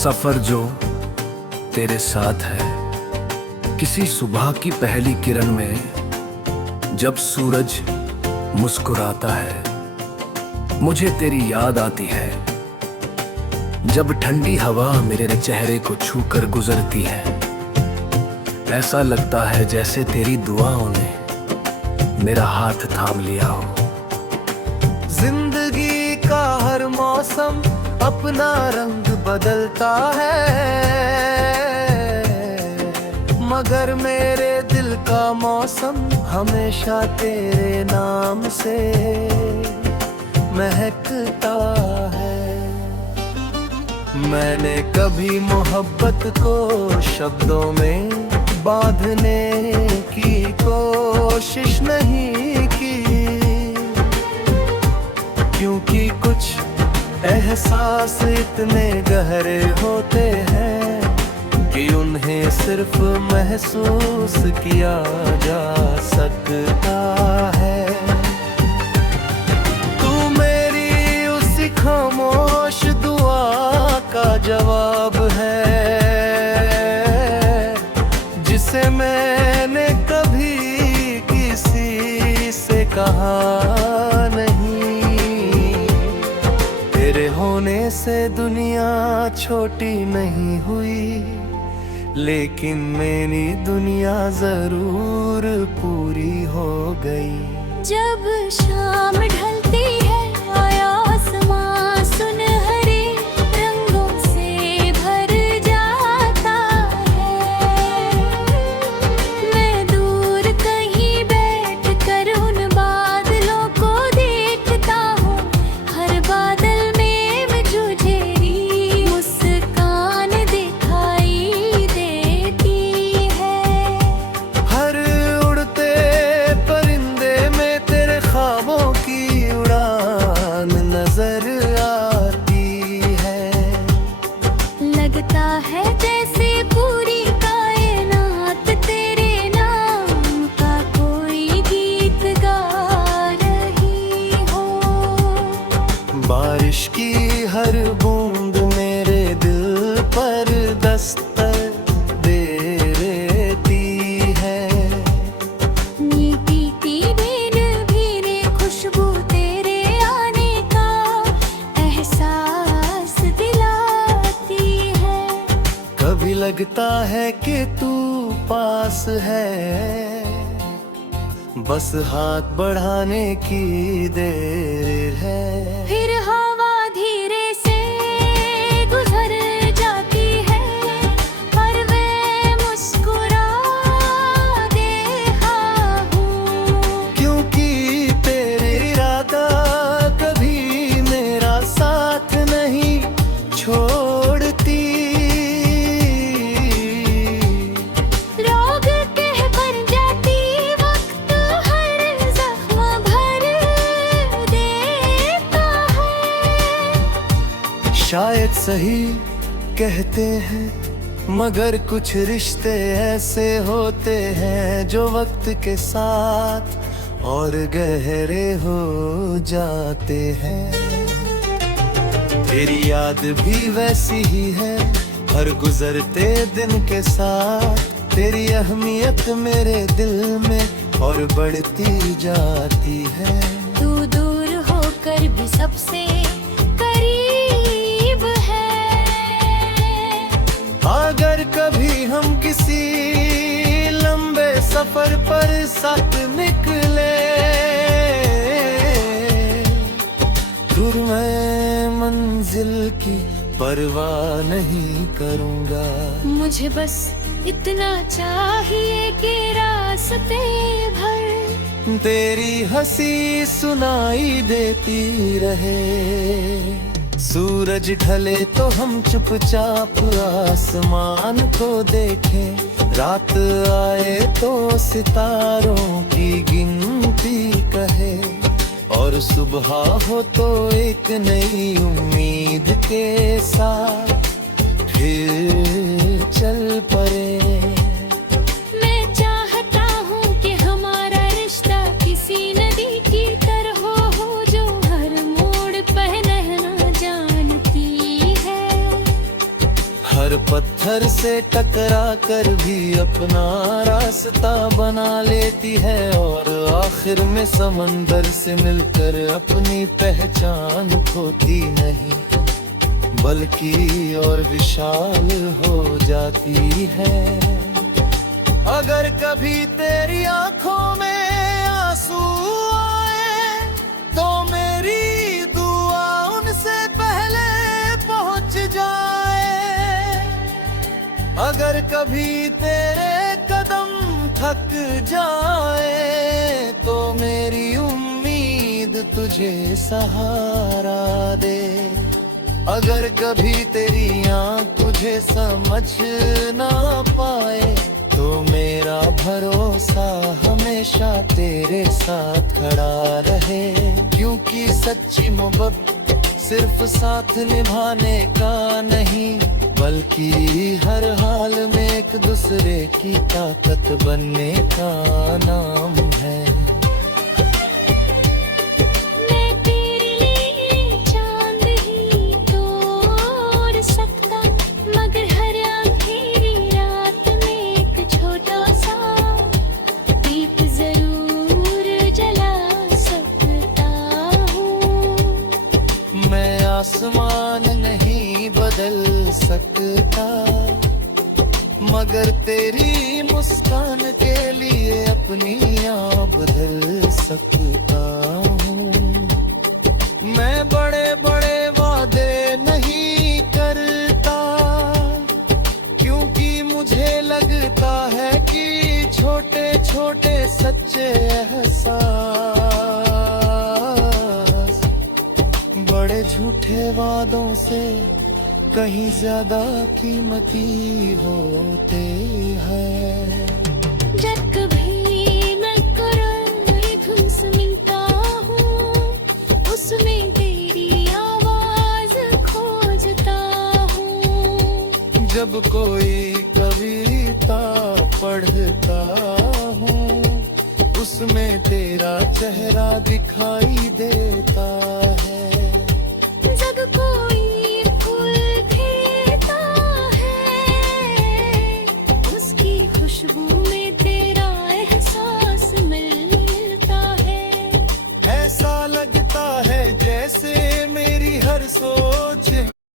सफर जो तेरे साथ है, किसी सुबह की पहली किरण में जब सूरज मुस्कुराता है, मुझे तेरी याद आती है। जब ठंडी हवा मेरे चेहरे को छूकर गुजरती है, ऐसा लगता है जैसे तेरी दुआओं ने मेरा हाथ थाम लिया हो। जिंदगी का हर मौसम अपना रंग बदलता है, मगर मेरे दिल का मौसम हमेशा तेरे नाम से महकता है। मैंने कभी मोहब्बत को शब्दों में बांधने की कोशिश नहीं की, क्योंकि कुछ एहसास इतने गहरे होते हैं कि उन्हें सिर्फ महसूस किया जा सकता है। तू मेरी उसी खामोश दुआ का जवाब है, जिसे मैंने कभी किसी से कहा नहीं। तेरे होने से दुनिया छोटी नहीं हुई, लेकिन मेरी दुनिया जरूर पूरी हो गई। जब शाम ढलती है आया आसमां सुनहरे रंगों से भर जाता है। मैं दूर कहीं बैठ कर उन बादलों को देखता हूँ, हर बादल में मुझे मुस्कान दिखाई देती है। हर उड़ते परिंदे में तेरे ख्वाबों की उड़ान नजर आती है। लगता है जैसे पूरी कायनात तेरे नाम का कोई गीत गा रही हो। बारिश की हर बूंद मेरे दिल पर दस्तक दे देती है। मीठी सी भीड़ भीरे खुशबू तेरे आने का एहसास दिलाती है। कभी लगता है कि तू पास है, बस हाथ बढ़ाने की देर है। फिर हवा धीरे से गुजर जाती है, पर मैं मुस्कुरा देखा हूँ। क्योंकि तेरे इरादा कभी मेरा साथ नहीं छोड़ती। रोग कह बन जाती वक्त हर जख्म भर देता है। शायद सही कहते हैं, मगर कुछ रिश्ते ऐसे होते हैं जो वक्त के साथ और गहरे हो जाते हैं। तेरी याद भी वैसी ही है, हर गुजरते दिन के साथ तेरी अहमियत मेरे दिल में और बढ़ती जाती है। तू दूर होकर भी सबसे करीब है। अगर कभी हम किसी लंबे सफर पर साथ निकले, फिर मैं मंजिल की परवाह नहीं करूंगा। मुझे बस इतना चाहिए कि रास्ते भर तेरी हंसी सुनाई देती रहे। सूरज ढले तो हम चुपचाप आसमान को देखें, रात आए तो सितारों की गिनती कहे, और सुबह हो तो एक नई उम्मीद के साथ फिर चल पड़े। मैं चाहता हूँ कि हमारा रिश्ता किसी नदी की तरह हो, जो हर मोड़ पर नहना जानती है। हर पत्थर से टकरा कर भी अपना रास्ता बना लेती है, और आखिर में समंदर से मिलकर अपनी पहचान खोती नहीं, बल्कि और विशाल हो जाती है। अगर कभी तेरी आंखों में आंसू आए तो मेरी दुआ उनसे पहले पहुंच जाए। अगर कभी तेरे कदम थक जाए तो मेरी उम्मीद तुझे सहारा दे। अगर कभी तेरी आँख तुझे समझ ना पाए तो मेरा भरोसा हमेशा तेरे साथ खड़ा रहे, क्योंकि सच्ची मोहब्बत सिर्फ साथ निभाने का नहीं, बल्कि हर हाल में एक दूसरे की ताकत बनने का नाम है। मैं तेरे लिए चांद ही तोड़ सकता, मगर हर अंधेरी रात में एक छोटा सा दीप जरूर जला सकता हूँ। मैं आसमान नहीं बदल सकता, मगर तेरी मुस्कान के लिए अपनी आँख बदल सकता हूँ। मैं बड़े बड़े वादे नहीं करता, क्योंकि मुझे लगता है कि छोटे छोटे सच्चे एहसास बड़े झूठे वादों से कहीं ज्यादा कीमती होते हैं। जब कभी मैं कुरान धुन सुनता हूँ, उसमें तेरी आवाज खोजता हूँ। जब कोई कविता पढ़ता हूँ, उसमें तेरा चेहरा दिखाई दे